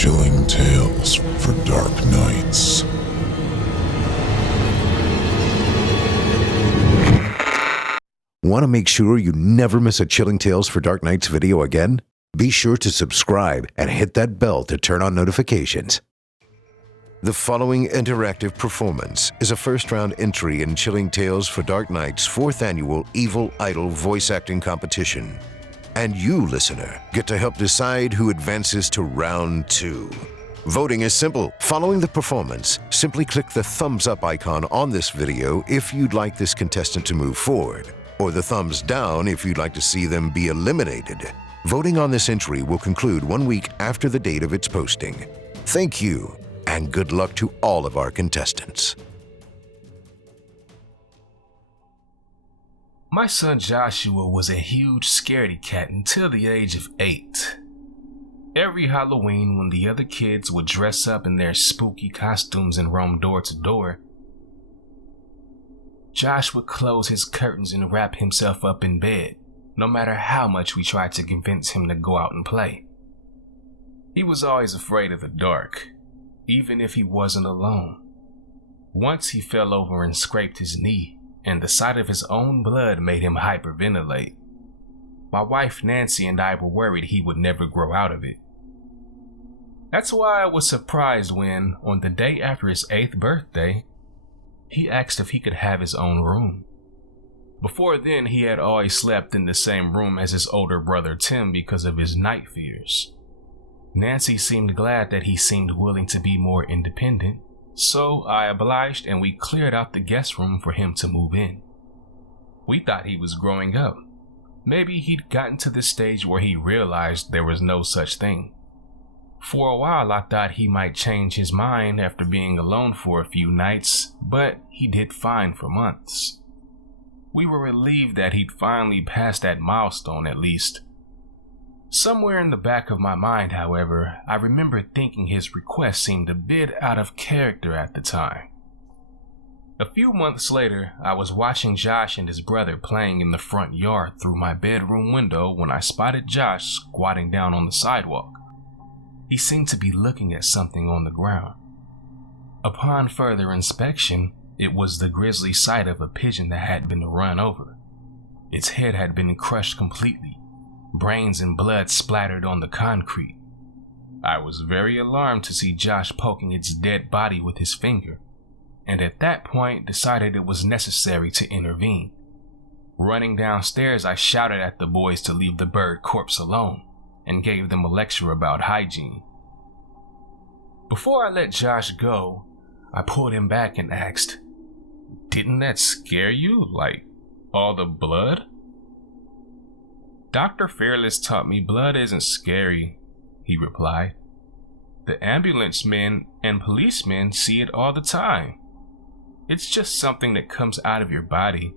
Chilling tales for dark nights. Want to make sure you never miss a Chilling Tales for Dark Nights video again? Be sure to subscribe and hit that bell to turn on notifications. The following interactive performance is a first-round entry in Chilling Tales for Dark Nights' 4th annual Evil Idol voice acting competition. And you, listener, get to help decide who advances to round 2. Voting is simple. Following the performance, simply click the thumbs up icon on this video if you'd like this contestant to move forward, or the thumbs down if you'd like to see them be eliminated. Voting on this entry will conclude 1 week after the date of its posting. Thank you, and good luck to all of our contestants. My son Joshua was a huge scaredy cat until the age of 8. Every Halloween, when the other kids would dress up in their spooky costumes and roam door to door, Josh would close his curtains and wrap himself up in bed, no matter how much we tried to convince him to go out and play. He was always afraid of the dark, even if he wasn't alone. Once he fell over and scraped his knee, and the sight of his own blood made him hyperventilate. My wife Nancy and I were worried he would never grow out of it. That's why I was surprised when, on the day after his 8th birthday, he asked if he could have his own room. Before then, he had always slept in the same room as his older brother Tim because of his night fears. Nancy seemed glad that he seemed willing to be more independent, so I obliged and we cleared out the guest room for him to move in. We thought he was growing up. Maybe he'd gotten to the stage where he realized there was no such thing. For a while I thought he might change his mind after being alone for a few nights, but he did fine for months. We were relieved that he'd finally passed that milestone at least. Somewhere in the back of my mind, however, I remember thinking his request seemed a bit out of character at the time. A few months later, I was watching Josh and his brother playing in the front yard through my bedroom window when I spotted Josh squatting down on the sidewalk. He seemed to be looking at something on the ground. Upon further inspection, it was the grisly sight of a pigeon that had been run over. Its head had been crushed completely. Brains and blood splattered on the concrete. I was very alarmed to see Josh poking its dead body with his finger, and at that point decided it was necessary to intervene. Running downstairs, I shouted at the boys to leave the bird corpse alone and gave them a lecture about hygiene. Before I let Josh go, I pulled him back and asked, "Didn't that scare you? Like, all the blood?" "Dr. Fearless taught me blood isn't scary," he replied. "The ambulance men and policemen see it all the time. It's just something that comes out of your body.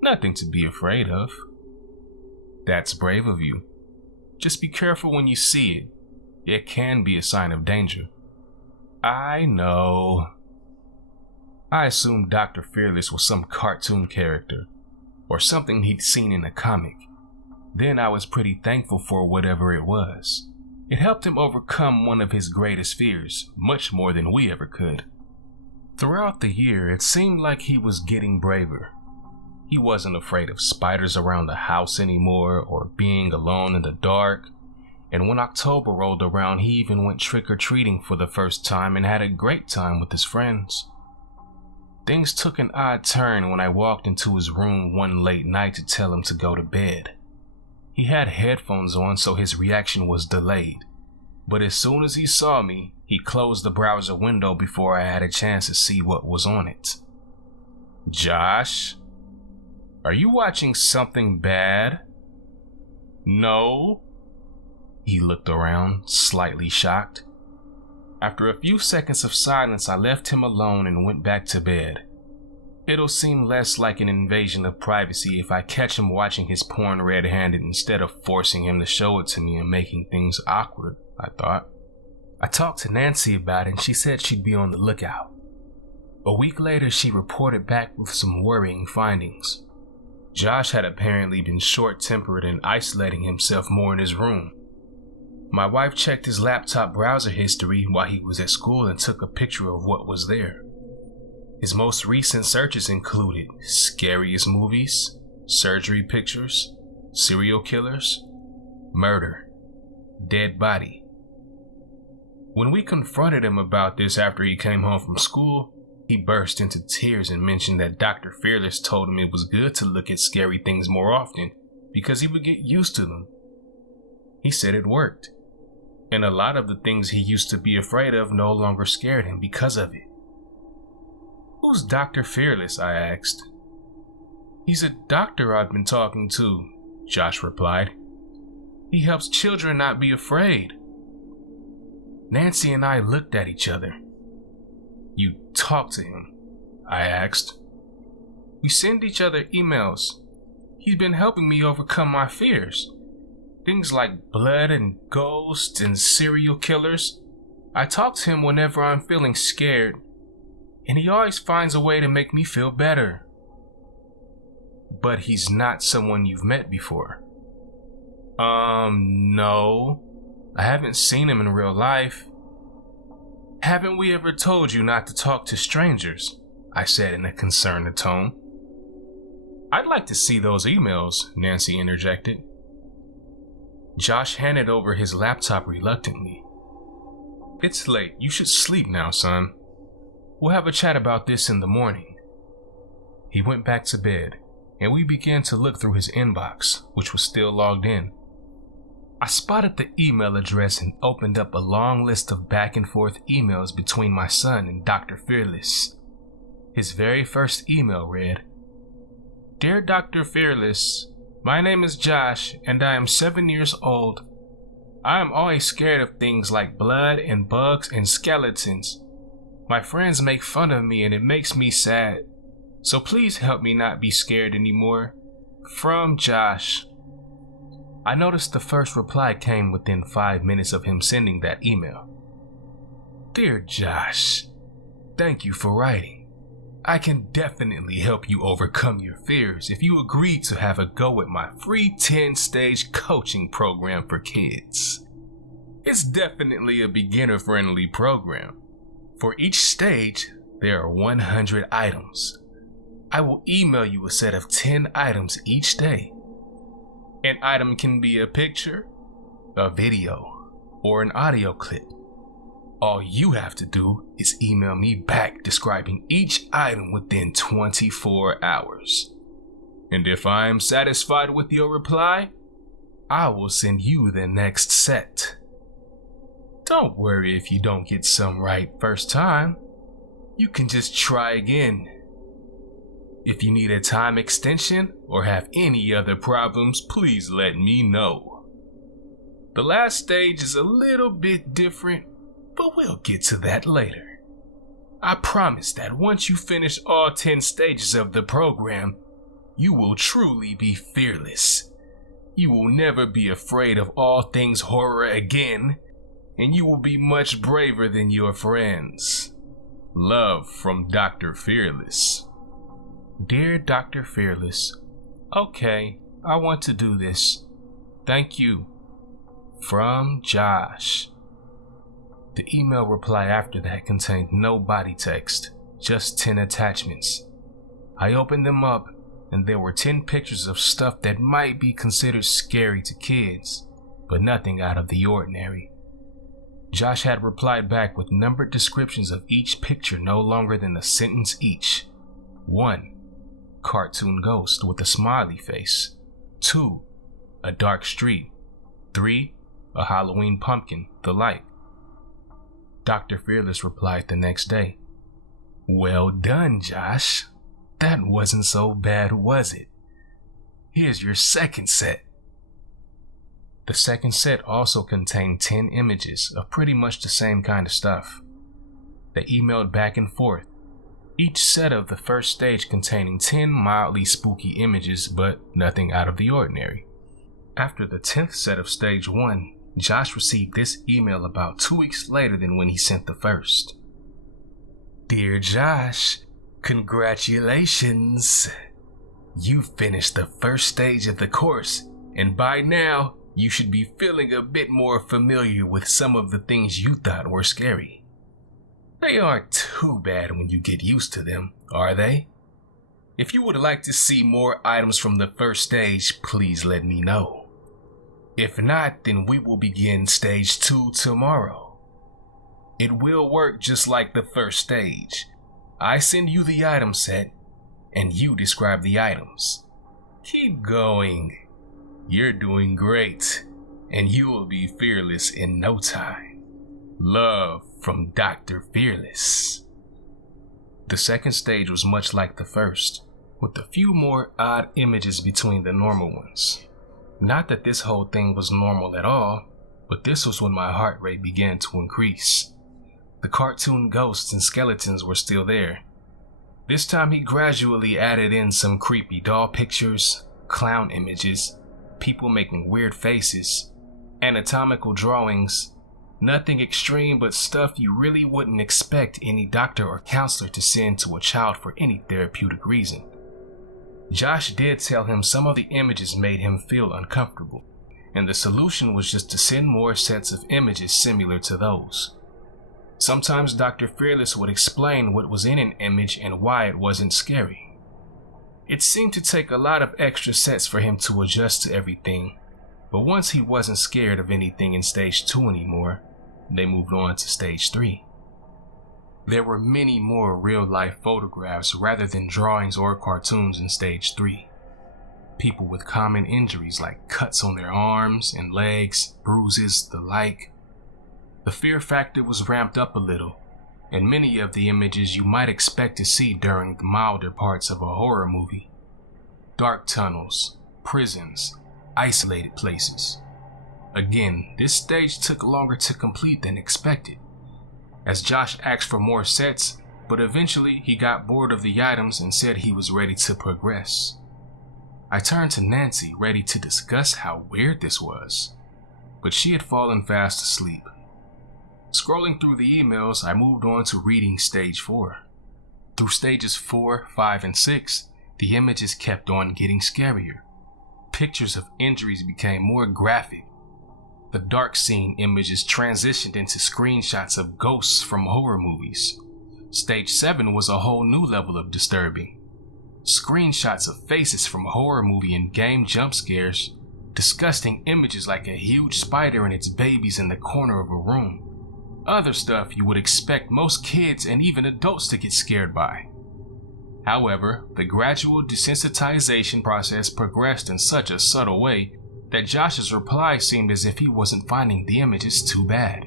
Nothing to be afraid of." "That's brave of you. Just be careful when you see it. It can be a sign of danger." "I know." I assumed Dr. Fearless was some cartoon character, or something he'd seen in a comic. Then I was pretty thankful for whatever it was. It helped him overcome one of his greatest fears, much more than we ever could. Throughout the year, it seemed like he was getting braver. He wasn't afraid of spiders around the house anymore or being alone in the dark. And when October rolled around, he even went trick-or-treating for the first time and had a great time with his friends. Things took an odd turn when I walked into his room one late night to tell him to go to bed. He had headphones on, so his reaction was delayed. But as soon as he saw me, he closed the browser window before I had a chance to see what was on it. "Josh, are you watching something bad?" "No." He looked around, slightly shocked. After a few seconds of silence, I left him alone and went back to bed. It'll seem less like an invasion of privacy if I catch him watching his porn red-handed instead of forcing him to show it to me and making things awkward, I thought. I talked to Nancy about it and she said she'd be on the lookout. A week later, she reported back with some worrying findings. Josh had apparently been short-tempered and isolating himself more in his room. My wife checked his laptop browser history while he was at school and took a picture of what was there. His most recent searches included scariest movies, surgery pictures, serial killers, murder, dead body. When we confronted him about this after he came home from school, he burst into tears and mentioned that Dr. Fearless told him it was good to look at scary things more often because he would get used to them. He said it worked, and a lot of the things he used to be afraid of no longer scared him because of it. "Who's Dr. Fearless?" I asked. "He's a doctor I've been talking to," Josh replied. "He helps children not be afraid." Nancy and I looked at each other. "You talk to him?" I asked. "We send each other emails. He's been helping me overcome my fears. Things like blood and ghosts and serial killers. I talk to him whenever I'm feeling scared, and he always finds a way to make me feel better." "But he's not someone you've met before?" No. I haven't seen him in real life." "Haven't we ever told you not to talk to strangers?" I said in a concerned tone. "I'd like to see those emails," Nancy interjected. Josh handed over his laptop reluctantly. "It's late. You should sleep now, son. We'll have a chat about this in the morning." He went back to bed, and we began to look through his inbox, which was still logged in. I spotted the email address and opened up a long list of back and forth emails between my son and Dr. Fearless. His very first email read, "Dear Dr. Fearless, my name is Josh and I am 7 years old. I am always scared of things like blood and bugs and skeletons. My friends make fun of me and it makes me sad. So please help me not be scared anymore. From Josh." I noticed the first reply came within 5 minutes of him sending that email. "Dear Josh, thank you for writing. I can definitely help you overcome your fears if you agree to have a go at my free 10-stage coaching program for kids. It's definitely a beginner-friendly program. For each stage, there are 100 items. I will email you a set of 10 items each day. An item can be a picture, a video, or an audio clip. All you have to do is email me back describing each item within 24 hours. And if I am satisfied with your reply, I will send you the next set. Don't worry if you don't get some right first time. You can just try again. If you need a time extension or have any other problems, please let me know. The last stage is a little bit different, but we'll get to that later. I promise that once you finish all 10 stages of the program, you will truly be fearless. You will never be afraid of all things horror again, and you will be much braver than your friends. Love from Dr. Fearless." Dear Dr. Fearless, okay, I want to do this. Thank you. From Josh. The email reply after that contained no body text, just 10 attachments. I opened them up, and there were 10 pictures of stuff that might be considered scary to kids, but nothing out of the ordinary. Josh had replied back with numbered descriptions of each picture no longer than a sentence each. 1. Cartoon ghost with a smiley face. 2. A dark street. 3. A Halloween pumpkin, the like. Dr. Fearless replied the next day. "Well done, Josh. That wasn't so bad, was it? Here's your second set." The second set also contained 10 images of pretty much the same kind of stuff. They emailed back and forth, each set of the first stage containing 10 mildly spooky images, but nothing out of the ordinary. After the 10th set of stage 1, Josh received this email about 2 weeks later than when he sent the first. "Dear Josh, congratulations. You finished the first stage of the course, and by now, you should be feeling a bit more familiar with some of the things you thought were scary. They aren't too bad when you get used to them, are they? If you would like to see more items from the first stage, please let me know. If not, then we will begin stage 2 tomorrow. It will work just like the first stage. I send you the item set, and you describe the items. Keep going. You're doing great, and you will be fearless in no time. Love from Dr. Fearless. The second stage was much like the first, with a few more odd images between the normal ones. Not that this whole thing was normal at all, but this was when my heart rate began to increase. The cartoon ghosts and skeletons were still there. This time he gradually added in some creepy doll pictures, clown images, people making weird faces, anatomical drawings. Nothing extreme, but stuff you really wouldn't expect any doctor or counselor to send to a child for any therapeutic reason. Josh did tell him some of the images made him feel uncomfortable, and the solution was just to send more sets of images similar to those. Sometimes Dr. Fearless would explain what was in an image and why it wasn't scary. It seemed to take a lot of extra sets for him to adjust to everything, but once he wasn't scared of anything in stage 2 anymore, they moved on to stage 3. There were many more real-life photographs rather than drawings or cartoons in stage 3. People with common injuries like cuts on their arms and legs, bruises, the like. The fear factor was ramped up a little, and many of the images you might expect to see during the milder parts of a horror movie. Dark tunnels, prisons, isolated places. Again, this stage took longer to complete than expected, as Josh asked for more sets, but eventually he got bored of the items and said he was ready to progress. I turned to Nancy, ready to discuss how weird this was, but she had fallen fast asleep. Scrolling through the emails, I moved on to reading stage 4. Through stages 4, 5, and 6, the images kept on getting scarier. Pictures of injuries became more graphic. The dark scene images transitioned into screenshots of ghosts from horror movies. Stage 7 was a whole new level of disturbing. Screenshots of faces from horror movie and game jump scares, disgusting images like a huge spider and its babies in the corner of a room. Other stuff you would expect most kids and even adults to get scared by. However, the gradual desensitization process progressed in such a subtle way that Josh's reply seemed as if he wasn't finding the images too bad.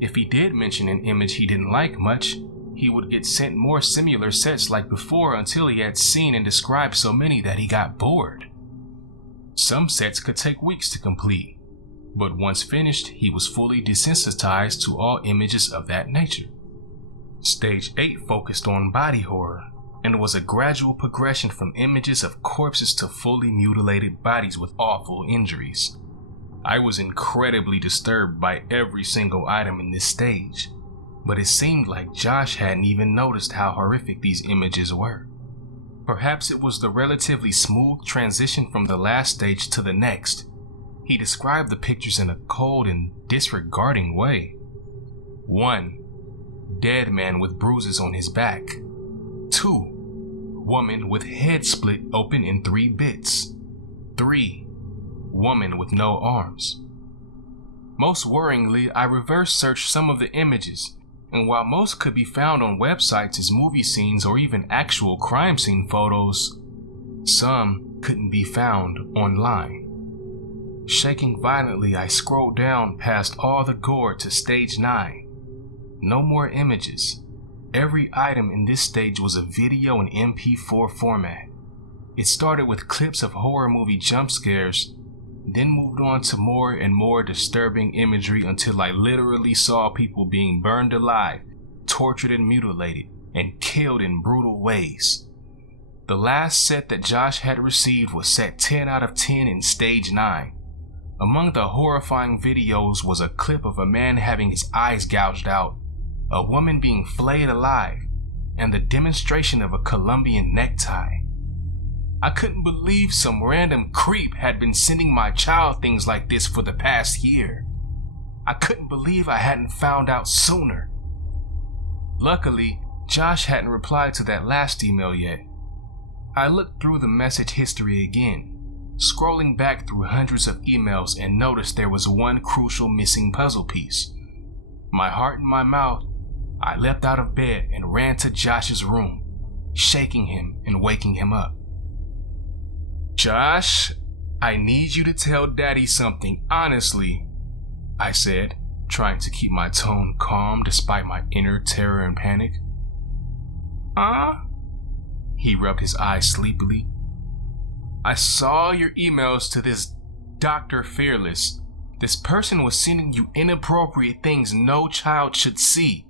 If he did mention an image he didn't like much, he would get sent more similar sets like before until he had seen and described so many that he got bored. Some sets could take weeks to complete, but once finished, he was fully desensitized to all images of that nature. Stage 8 focused on body horror, and was a gradual progression from images of corpses to fully mutilated bodies with awful injuries. I was incredibly disturbed by every single item in this stage, but it seemed like Josh hadn't even noticed how horrific these images were. Perhaps it was the relatively smooth transition from the last stage to the next. He described the pictures in a cold and disregarding way. 1. Dead man with bruises on his back. 2. Woman with head split open in 3 bits. 3. Woman with no arms. Most worryingly, I reverse searched some of the images, and while most could be found on websites as movie scenes or even actual crime scene photos, some couldn't be found online. Shaking violently, I scrolled down past all the gore to stage 9. No more images. Every item in this stage was a video in MP4 format. It started with clips of horror movie jump scares, then moved on to more and more disturbing imagery until I literally saw people being burned alive, tortured and mutilated, and killed in brutal ways. The last set that Josh had received was set 10 out of 10 in stage 9. Among the horrifying videos was a clip of a man having his eyes gouged out, a woman being flayed alive, and the demonstration of a Colombian necktie. I couldn't believe some random creep had been sending my child things like this for the past year. I couldn't believe I hadn't found out sooner. Luckily, Josh hadn't replied to that last email yet. I looked through the message history again, scrolling back through hundreds of emails, and noticed there was one crucial missing puzzle piece. My heart in my mouth, I leapt out of bed and ran to Josh's room, shaking him and waking him up. "Josh, I need you to tell Daddy something, honestly," I said, trying to keep my tone calm despite my inner terror and panic. "Huh?" He rubbed his eyes sleepily. "I saw your emails to this Dr. Fearless. This person was sending you inappropriate things no child should see.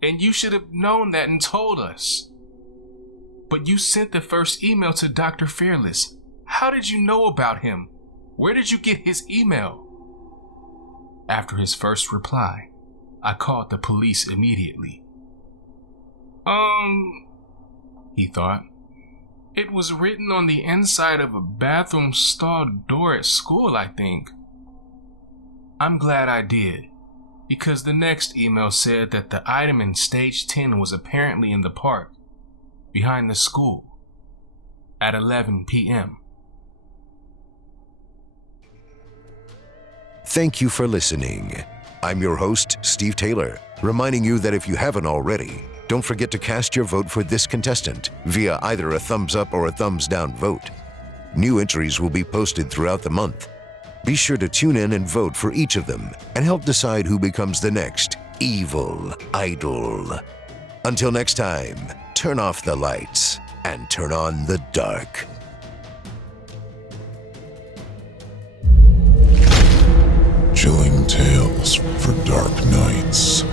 And you should have known that and told us. But you sent the first email to Dr. Fearless. How did you know about him? Where did you get his email?" After his first reply, I called the police immediately. He thought. "It was written on the inside of a bathroom stall door at school, I think." I'm glad I did, because the next email said that the item in stage 10 was apparently in the park, behind the school, at 11 p.m. Thank you for listening. I'm your host, Steve Taylor, reminding you that if you haven't already, don't forget to cast your vote for this contestant via either a thumbs up or a thumbs down vote. New entries will be posted throughout the month. Be sure to tune in and vote for each of them and help decide who becomes the next evil idol. Until next time, turn off the lights and turn on the dark. Chilling tales for dark nights.